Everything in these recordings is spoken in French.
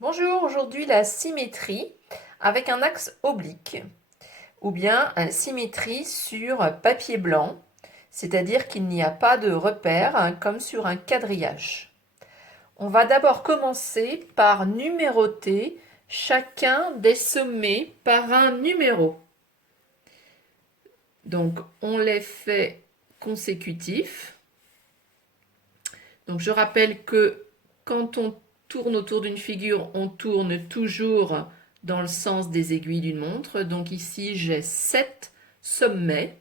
Bonjour, aujourd'hui la symétrie avec un axe oblique ou bien une symétrie sur papier blanc, c'est-à-dire qu'il n'y a pas de repère comme sur un quadrillage. On va d'abord commencer par numéroter chacun des sommets par un numéro. Donc on les fait consécutifs. Donc je rappelle que quand on tourne autour d'une figure, on tourne toujours dans le sens des aiguilles d'une montre. Donc ici, j'ai 7 sommets.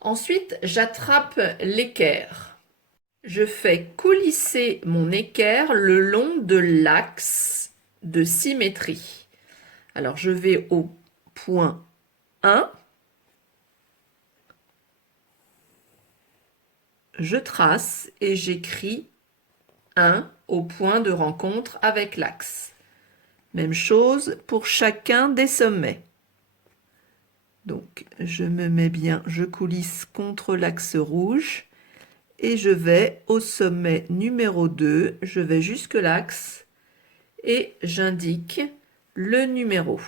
Ensuite, j'attrape l'équerre. Je fais coulisser mon équerre le long de l'axe de symétrie. Alors, je vais au point 1. Je trace et j'écris 1 au point de rencontre avec l'axe. Même chose pour chacun des sommets. Donc, je me mets bien, je coulisse contre l'axe rouge et je vais au sommet numéro 2, je vais jusque l'axe et j'indique le numéro.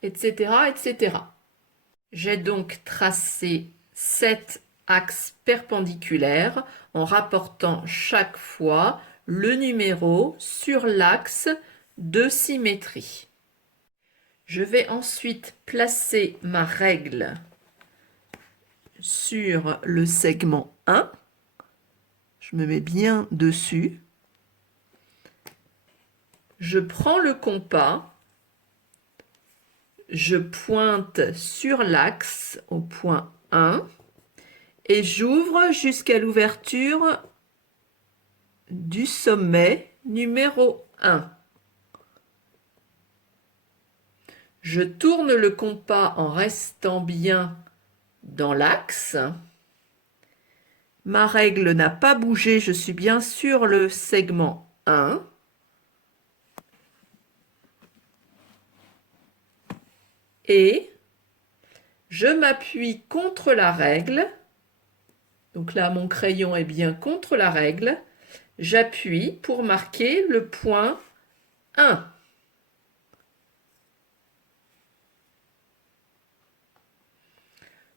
Etc., etc. J'ai donc tracé 7 axes perpendiculaires en rapportant chaque fois le numéro sur l'axe de symétrie. Je vais ensuite placer ma règle sur le segment 1. Je me mets bien dessus. Je prends le compas. Je pointe sur l'axe au point 1 et j'ouvre jusqu'à l'ouverture du sommet numéro 1. Je tourne le compas en restant bien dans l'axe. Ma règle n'a pas bougé, je suis bien sur le segment 1. Et je m'appuie contre la règle. Donc là, mon crayon est bien contre la règle. J'appuie pour marquer le point 1.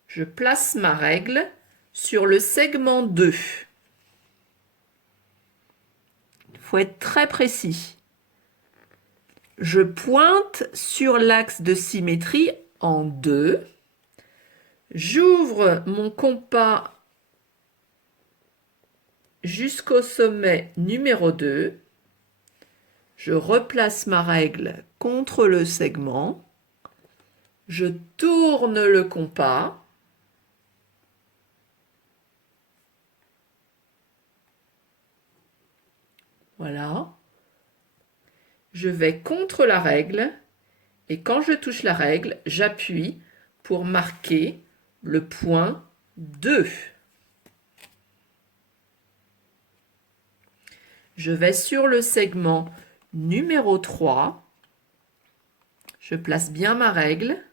Je place ma règle sur le segment 2. Il faut être très précis. Je pointe sur l'axe de symétrie en 2. J'ouvre mon compas jusqu'au sommet numéro 2. Je replace ma règle contre le segment. Je tourne le compas. Voilà. Je vais contre la règle et quand je touche la règle, j'appuie pour marquer le point 2. Je vais sur le segment numéro 3. Je place bien ma règle.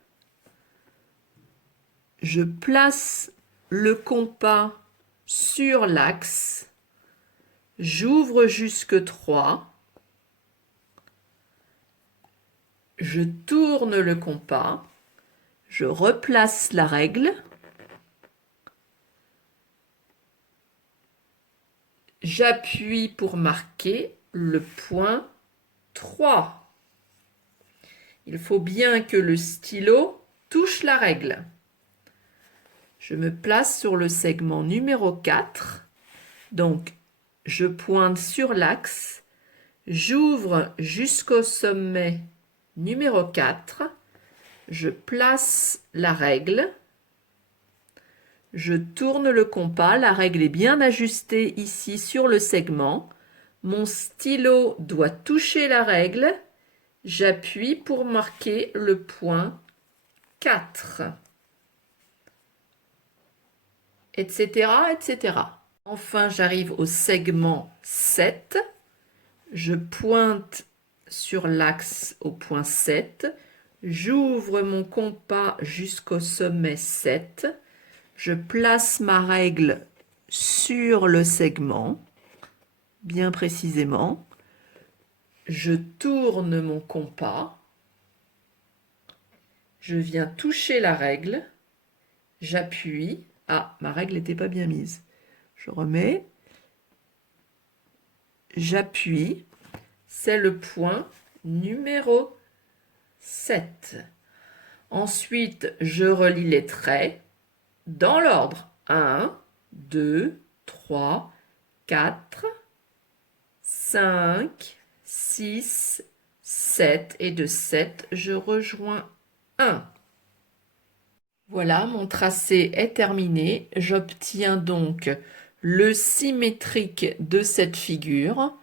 Je place le compas sur l'axe. J'ouvre jusque 3. Je tourne le compas. Je replace la règle. J'appuie pour marquer le point 3. Il faut bien que le stylo touche la règle. Je me place sur le segment numéro 4. Donc, je pointe sur l'axe. J'ouvre jusqu'au sommet numéro 4. Je place la règle. Je tourne le compas. La règle est bien ajustée ici sur le segment. Mon stylo doit toucher la règle. J'appuie pour marquer le point 4. Etc., etc. Enfin, j'arrive au segment 7. Je pointe sur l'axe au point 7. J'ouvre mon compas jusqu'au sommet 7. Je place ma règle sur le segment, bien précisément. Je tourne mon compas. Je viens toucher la règle. J'appuie. Ah, ma règle n'était pas bien mise. Je remets. J'appuie. C'est le point numéro 7. Ensuite, je relie les traits dans l'ordre. 1, 2, 3, 4, 5, 6, 7. Et de 7, je rejoins 1. Voilà, mon tracé est terminé. J'obtiens donc le symétrique de cette figure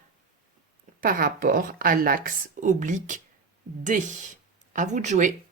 par rapport à l'axe oblique D. À vous de jouer.